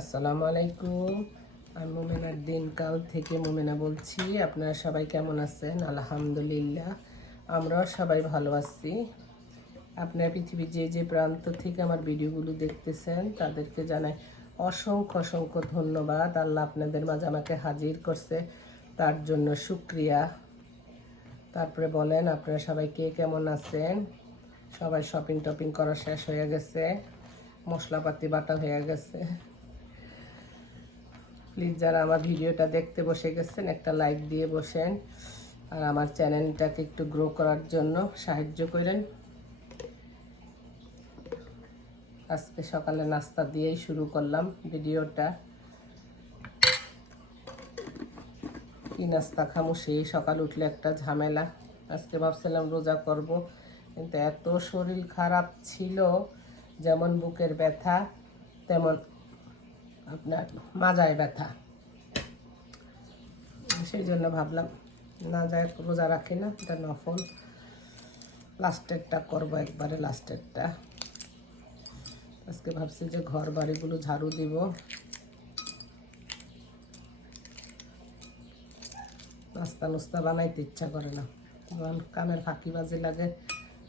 আসসালামু আলাইকুম। আমি মোমেনার দিনকাল থেকে মোমেনা বলছি। আপনারা সবাই কেমন আছেন? আলহামদুলিল্লাহ। আমরাও সবাই ভালো আছি। আপনার পৃথিবীর যে যে প্রান্ত থেকে আমার ভিডিওগুলো দেখতেছেন, তাদেরকে জানাই অসংখ্য অসংখ্য ধন্যবাদ। আল্লাহ আপনাদের মাঝে আমাকে হাজির করছে। তার জন্য শুক্রিয়া। তারপরে বলেন, আপনারা সবাই কে কেমন আছেন? সবাই শপিং টপিং করা শেষ হয়ে গেছে। মশলাপাতি বাটা হয়ে গেছে। প্লিজ যারা আমার ভিডিওটা দেখতে বসে গেছেন, একটা লাইক দিয়ে বসেন। আর আমার চ্যানেলটাকে একটু গ্রো করার জন্য সাহায্য করেন। আজকে সকালে নাস্তা দিয়েই শুরু করলাম ভিডিওটা। কি নাস্তা খামো সেই সকাল উঠলে একটা ঝামেলা। আজকে ভাবছিলাম রোজা করব, কিন্তু এত শরীর খারাপ ছিল, যেমন বুকের ব্যথা, তেমন আপনার মাজায় ব্যথা। সেই জন্য ভাবলাম, না যায় রোজা রাখি না, এটা নফল। লাস্টেরটা করব একবারে লাস্টেরটা আজকে ভাবছি যে ঘর বাড়িগুলো ঝাড়ু দিব। নাস্তা নুস্তা বানাইতে ইচ্ছা করে না। যখন কামের ফাঁকি বাজে লাগে,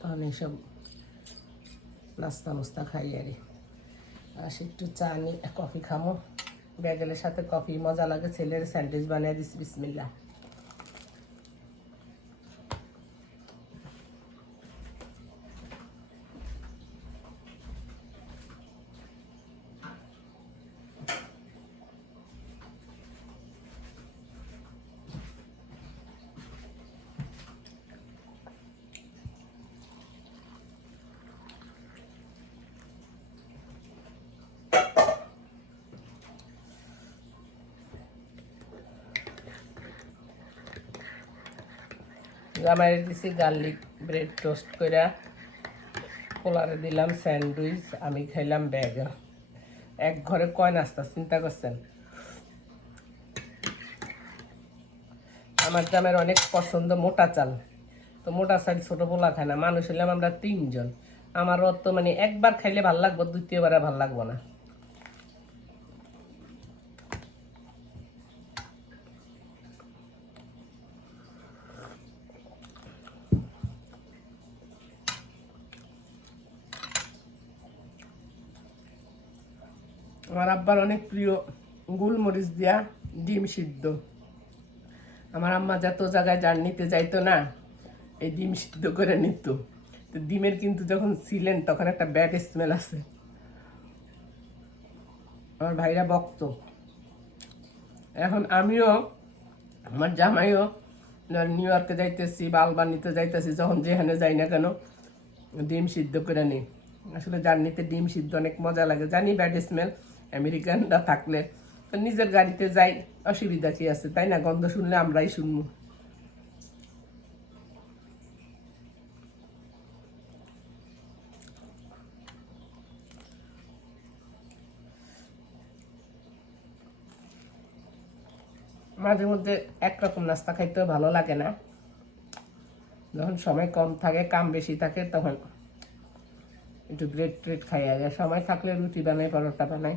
তখন এইসব নাস্তা নুস্তা খাই আরি আর একটু চা নি কফি খামো। ব্যাগেলের সাথে কফি মজা লাগে, ছেলের স্যান্ডউইচ বানিয়ে দিস বিসমিল্লা জামাইরে দিছি গার্লিক ব্রেড টোস্ট করে পোলারে দিলাম স্যান্ডউইচ আমি খাইলাম ব্যাগ এক ঘরে কয় নাস্তা, চিন্তা করছেন? আমার জামের অনেক পছন্দ মোটা চাল। তো মোটা চাল ছোট পোলা খায় না, মানুষ হইলাম আমরা তিনজন। আমার তো মানে একবার খাইলে ভালো লাগবো, দ্বিতীয়বারে ভালো লাগবো না। আমার আব্বার অনেক প্রিয় গোলমরিচ দিয়া ডিম সিদ্ধ। আমার আম্মা যত জায়গায় জার্নিতে যাইতো না, এই ডিম সিদ্ধ করে নিত। তো ডিমের কিন্তু যখন ছিলেন, তখন একটা ব্যাড স্মেল আছে। আমার ভাইরা বক্ত। এখন আমিও, আমার জামাইও নিউ ইয়র্কে যাইতেছি, বা আলবানিতে যাইতেছি, যখন যেখানে যাই না কেন, ডিম সিদ্ধ করে নিই। আসলে জার্নিতে ডিম সিদ্ধ অনেক মজা লাগে। জানি ব্যাড স্মেল আমেরিকানরা থাকলে নিজের গাড়িতে যাই, অসুবিধা কি আছে? তাই না? গন্ধ শুনলে আমরাই শুনব। মাঝে মধ্যে একরকম নাস্তা খাইতেও ভালো লাগে না। যখন সময় কম থাকে, কাম বেশি থাকে, তখন একটু ব্রেড ট্রেড খাই আগে। সময় থাকলে রুটি বানাই, পরোটা বানাই।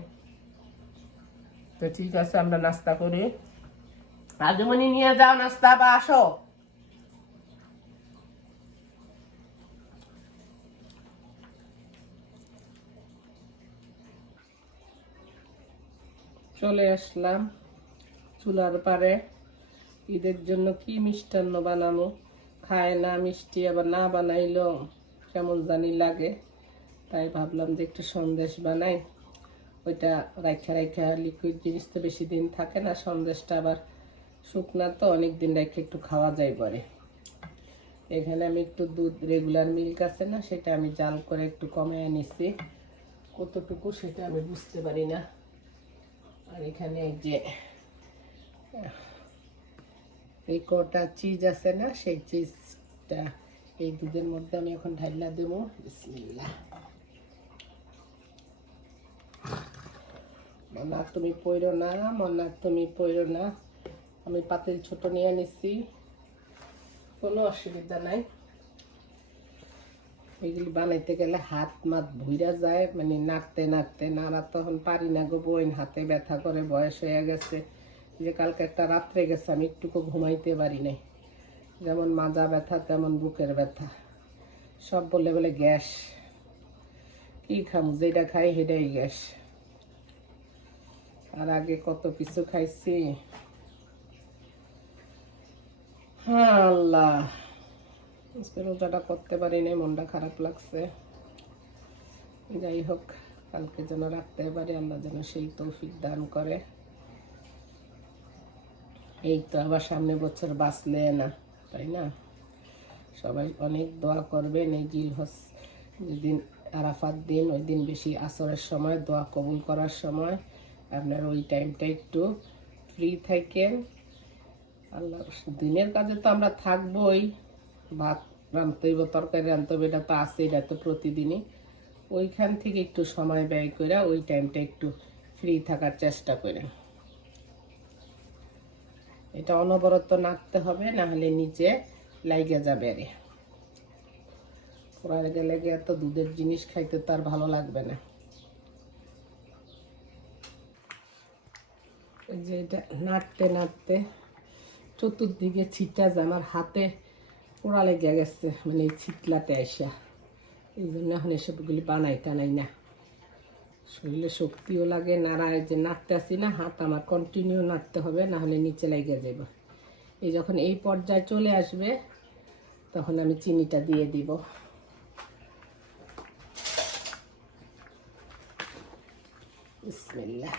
তো ঠিক আছে, আমরা নাস্তা করি। আজমনি নিয়ে যাও নাস্তা, বা আসো। চলে আসলাম চুলার পারে। ঈদের জন্য কি মিষ্টান্ন বানানো খায় না মিষ্টি, আবার না বানাইলেও কেমন জানি লাগে। তাই ভাবলাম যে একটু সন্দেশ বানাই। ওইটা রাইখা রাইখা লিকুইড জিনিস তো বেশি দিন থাকে না, সন্দেশটা আবার শুকনা তো অনেক দিন রেখে একটু খাওয়া যায় পরে। এখানে আমি একটু দুধ রেগুলার মিল্ক আছে না, সেটা আমি জাল করে একটু কমে নিছি। কতটুকু সেটা আমি বুঝতে পারি না। আর এখানে যে, এই কটা চিজ আছে না, সেই চিজটা এই দুধের মধ্যে আমি এখন ঢাইলা দেবো। বিসমিল্লাহ। মনা তুমি পইরো না মনা তুমি পইরো না। আমি পাতিল ছোট নিয়ে নিছি। কোনো অসুবিধা নাই। এগুলি বানাইতে গেলে হাত মাত ভুইরা যায় মানে নাড়তে নাড়তে নাড়া তখন পারি না গো, বইন হাতে ব্যথা করে, বয়স হয়ে গেছে। যে কালকে একটা রাত্রে গেছে, আমি একটুকু ঘুমাইতে পারি নাই। যেমন মাজা ব্যথা, তেমন বুকের ব্যথা। সব বলে বলে গ্যাস। কি খাম যেটা খাই সেটাই গ্যাস। আর আগে কত কিছু খাইছি। হ্যাঁ আল্লাহ আজকে রোজাটা করতে পারি নাই, মনটা খারাপ লাগছে। যাই হোক, কালকে যেন রাখতে পারি, আল্লাহ যেন সেই তৌফিক দান করে। এই তো আবার সামনে বছর বাঁচলে না, তাই না? সবাই অনেক দোয়া করবেন, এই জিল হস যেদিন আরাফাত দিন, ওই দিন বেশি আসরের সময়, দোয়া কবুল করার সময়। আপনার ওই টাইমটা একটু ফ্রি থাকেন আল্লাহ দিনের কাজে তো আমরা থাকবোই, ভাত রাঁধতে হইব, তরকারি রাঁধতে হবে এটা তো আছে, এটা তো প্রতিদিনই। ওইখান থেকে একটু সময় ব্যয় করে ওই টাইমটা একটু ফ্রি থাকার চেষ্টা করেন। এটা অনবরত নাড়তে হবে, না হলে নিচে লাইগে যাবে রে। পড়ার গেলে গিয়ে তো দুধের জিনিস খাইতে তো আর ভালো লাগবে না। ওই যে এটা নাড়তে নাড়তে চতুর্দিকে ছিটা যায় আমার হাতে পোড়া লেগে গেছে মানে এই ছিটলাতে আসা এই জন্য এখন এসবগুলি বানাই টানাই না। শরীরে শক্তিও লাগে, নাড়ায় যে নাড়তে আসি না, হাত আমার কন্টিনিউ নাড়তে হবে না হলে নিচে লেগে যাবে এই যখন এই পর্যায়ে চলে আসবে, তখন আমি চিনিটা দিয়ে দিব। বিসমিল্লাহ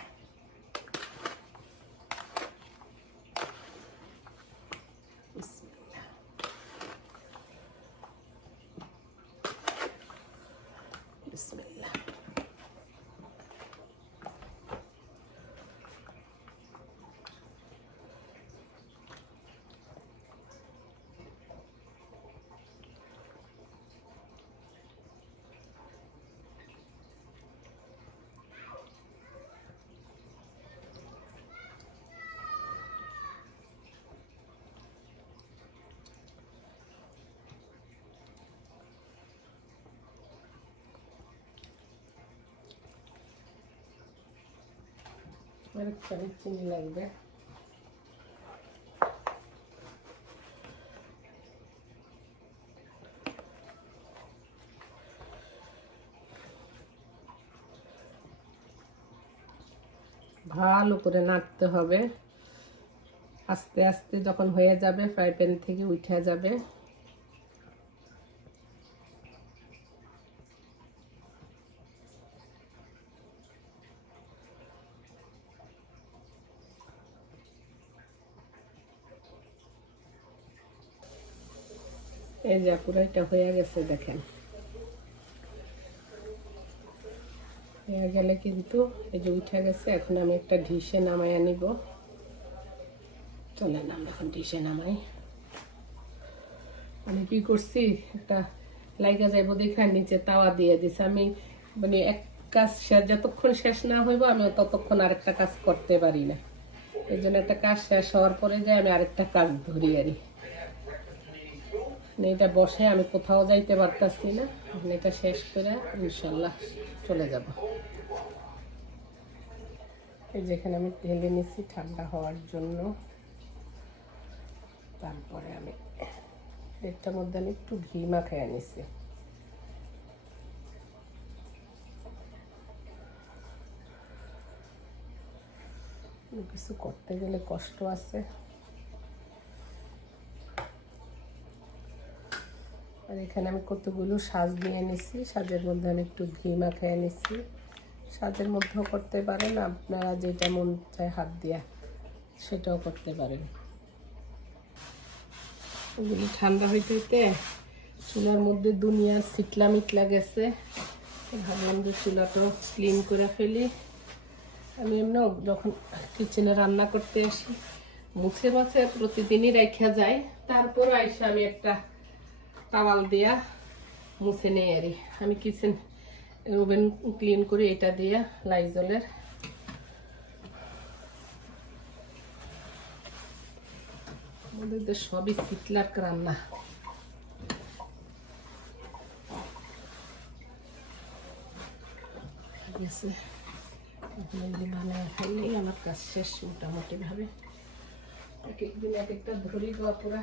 বিসমিল্লাহ চিনি লাগবে। ভালো করে নাড়তে হবে। আস্তে আস্তে যখন হয়ে যাবে, ফ্রাই প্যান থেকে উঠে যাবে। এই যে পুরো এটা হয়ে গেছে দেখেন। হয়ে গেলে কিন্তু এই যে উঠে গেছে, এখন আমি একটা ঢিসে নামাইয়া নিব। চলেন আমরা এখন ঢিসে নামাই। আমি কি করছি, একটা লাইগা যাইব দেখে নিচে তাওয়া দিয়ে দিছি। আমি মানে এক কাজ শেষ, যতক্ষণ শেষ না হইব আমি ততক্ষণ আরেকটা কাজ করতে পারি না। এই জন্য একটা কাজ শেষ হওয়ার পরে যে আমি আরেকটা কাজ ধরি আরি এটা বসে আমি কোথাও যাইতে পারতাছি না। এটা শেষ করে ইনশাল্লাহ চলে যাব। এই যেখানে আমি ঢেলে নিছি ঠান্ডা হওয়ার জন্য। তারপরে আমি প্লেটটার মধ্যে আমি একটু ঘি মাখাই নিছি। কিছু করতে গেলে কষ্ট আছে। এখানে আমি কতগুলো সাজ দিয়ে নিছি সাজের মধ্যে আমি একটু ঘি মাখিয়ে নিছি সাজের মধ্যেও করতে পারেন, আপনারা যেটা মন চায় হাত দিয়া সেটাও করতে পারেন। ওগুলি ঠান্ডা হইতে হইতে চুলার মধ্যে দুনিয়া সিটলা মিটলা গেছে। ভাবলাম যে চুলাটা ক্লিন করে ফেলি। আমি এমনি যখন কিচেনে রান্না করতে আসি মুছে মাছে প্রতিদিনই রেখা যায়। তারপর আইসা আমি একটা টাওয়াল দিয়া মুছে নেই আরি আমি কিচেন ওভেন ক্লিন করি এটা দিয়া লাইজলের আমাদের তো সবই শীতলার রান্না। গেছে বানায় আমার কাজ শেষ মোটামুটি ভাবে এক একদিন এক একটা ধরি গোয়া পুরা।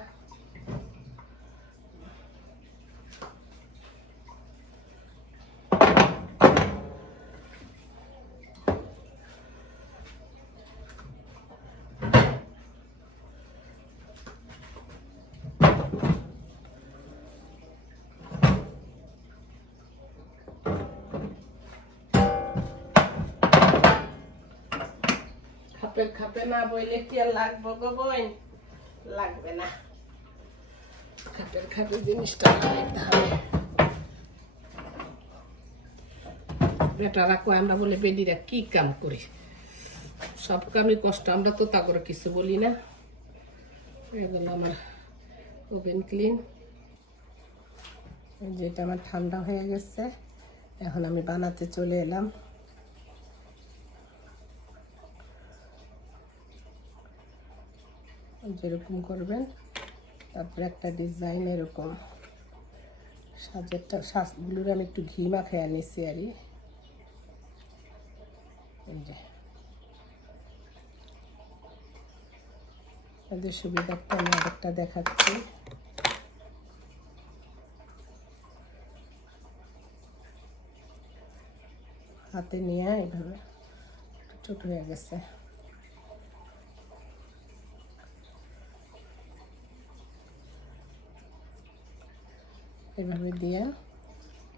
খাপে না বইলে কি আর লাগবো গো বইন লাগবে না। খাপের খাপে জিনিসটা লাগাইতে হবে। আমরা বলে বেডিরা কি কাম করি? সব কামই কষ্ট, আমরা তো তা কিছু বলি না। এগুলো আমার ওভেন ক্লিন। যেটা আমার ঠান্ডা হয়ে গেছে, এখন আমি বানাতে চলে এলাম। যেরকম করবেন। তারপরে একটা ডিজাইন এরকম। সাজেরটা শ্বাসগুলোর আমি একটু ঘি মাখায় আনিছি আর কি। এদের সুবিধার্থে আমি আরেকটা দেখাচ্ছি। হাতে নিয়ে একটু ছোট হয়ে গেছে। এভাবে দিয়ে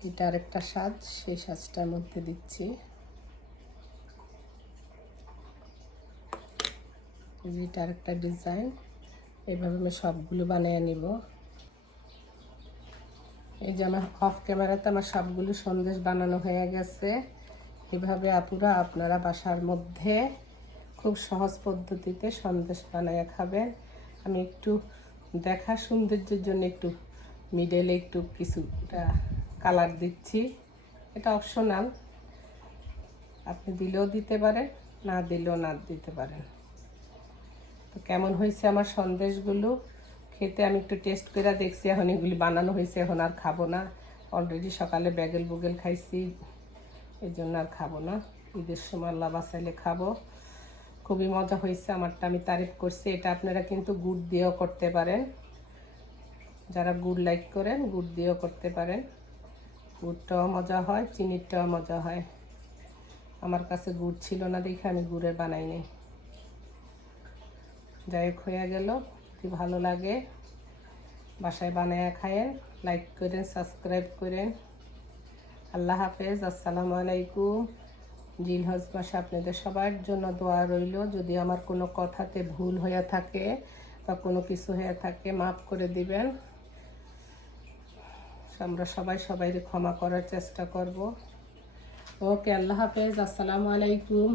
এটা আরেকটা সাজ সেই সাজটার মধ্যে দিচ্ছি। এটা আরেকটা ডিজাইন এইভাবে আমি সবগুলো বানিয়ে নিব। এই যে আমার অফ ক্যামেরাতে আমার সবগুলো সন্দেশ বানানো হয়ে গেছে। এভাবে আপুরা আপনারা বাসার মধ্যে খুব সহজ পদ্ধতিতে সন্দেশ বানায় খাবেন। আমি একটু দেখা সৌন্দর্যের জন্য একটু মিডলে একটু কিছুটা কালার দিচ্ছি। এটা অপশনাল আপনি দিলেও দিতে পারেন, না দিলেও না দিতে পারেন। তো কেমন হয়েছে আমার সন্দেশগুলো? খেতে আমি একটু টেস্ট করে দেখছি, এখন এগুলি বানানো হয়েছে, এখন আর খাব না। অলরেডি সকালে ব্যাগেল বুগেল খাইছি এই জন্য আর খাব না। ঈদের সময় আল্লাহ বাসাইলে খাব। খুবই মজা হয়েছে আমারটা, আমি তারিফ করছি। এটা আপনারা কিন্তু গুড় দিয়েও করতে পারেন। যারা গুড় লাইক করেন, গুড় দিয়েও করতে পারেন। গুড়টাও মজা হয়, চিনিরটাও মজা হয়। আমার কাছে গুড় ছিল না দেখে আমি গুড়ের বানাইনি যাই হোক, হয়ে গেল। যদি ভালো লাগে, বাসায় বানায় খায়েন, লাইক করেন, সাবস্ক্রাইব করেন। আল্লাহ হাফেজ, আসসালামু আলাইকুম। জিলহজ মাসে আপনাদের সবার জন্য দোয়া রইল। যদি আমার কোনো কথাতে ভুল হয়ে থাকে বা কোনো কিছু হয়ে থাকে, মাফ করে দিবেন। আমরা সবাই সবাইকে ক্ষমা করার চেষ্টা করব। ওকে আল্লাহ হাফেজ। আসসালামু আলাইকুম।